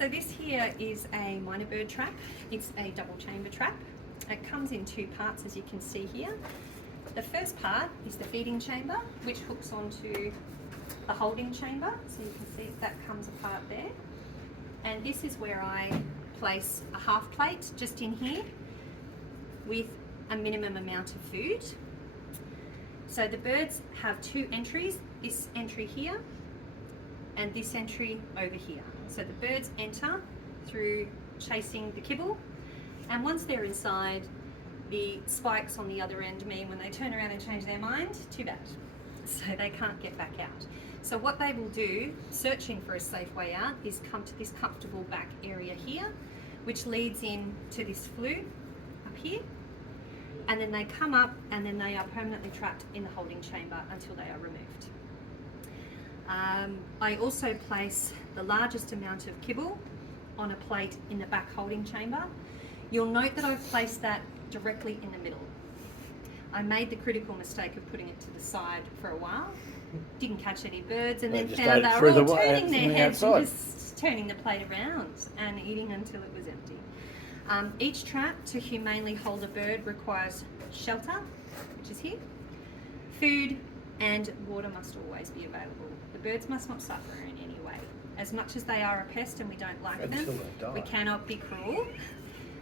So this here is a myna bird trap. It's a double chamber trap. It comes in two parts, as you can see here. The first part is the feeding chamber, which hooks onto the holding chamber. So you can see that comes apart there. And this is where I place a half plate just in here with a minimum amount of food. So the birds have two entries, this entry here and this entry over here. So the birds enter through chasing the kibble, and once they're inside, the spikes on the other end mean when they turn around and change their mind, too bad. So they can't get back out. So what they will do, searching for a safe way out, is come to this comfortable back area here, which leads in to this flue up here. And then they come up and then they are permanently trapped in the holding chamber until they are removed. I also place the largest amount of kibble on a plate in the back holding chamber. You'll note that I've placed that directly in the middle. I made the critical mistake of putting it to the side for a while, didn't catch any birds, and then found they were all turning their heads and just turning the plate around and eating until it was empty. Each trap to humanely hold a bird requires shelter, which is here, food, and water must always be available. The birds must not suffer in any way. As much as they are a pest and we don't like them, we cannot be cruel.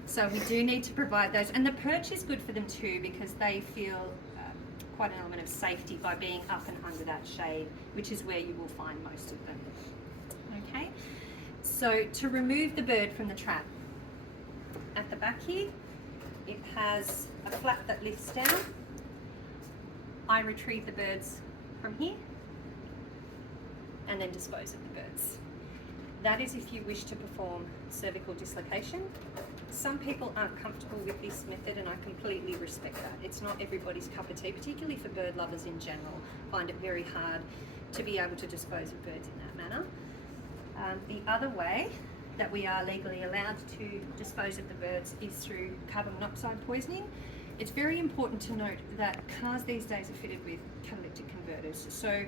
So we do need to provide those. And the perch is good for them too, because they feel quite an element of safety by being up and under that shade, which is where you will find most of them. Okay, so to remove the bird from the trap, at the back here, it has a flap that lifts down. I retrieve the birds from here and then dispose of the birds. That is if you wish to perform cervical dislocation. Some people aren't comfortable with this method, and I completely respect that. It's not everybody's cup of tea, particularly for bird lovers in general. Find it very hard to be able to dispose of birds in that manner. The other way that we are legally allowed to dispose of the birds is through carbon monoxide poisoning. It's very important to note that cars these days are fitted with catalytic converters, so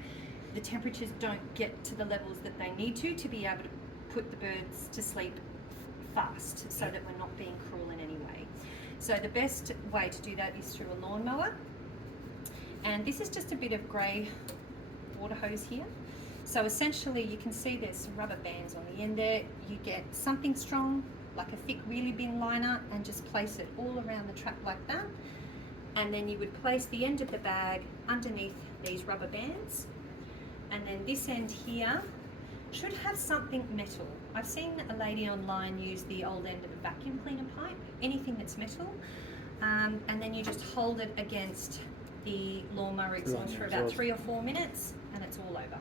the temperatures don't get to the levels that they need to be able to put the birds to sleep fast, so that we're not being cruel in any way. So the best way to do that is through a lawnmower, and this is just a bit of grey water hose here. So essentially you can see there's some rubber bands on the end there. You get something strong, like a thick wheelie bin liner, and just place it all around the trap like that. And then you would place the end of the bag underneath these rubber bands. And then this end here should have something metal. I've seen a lady online use the old end of a vacuum cleaner pipe, anything that's metal. And then you just hold it against the lawnmower exhaust for about 3 or 4 minutes and it's all over.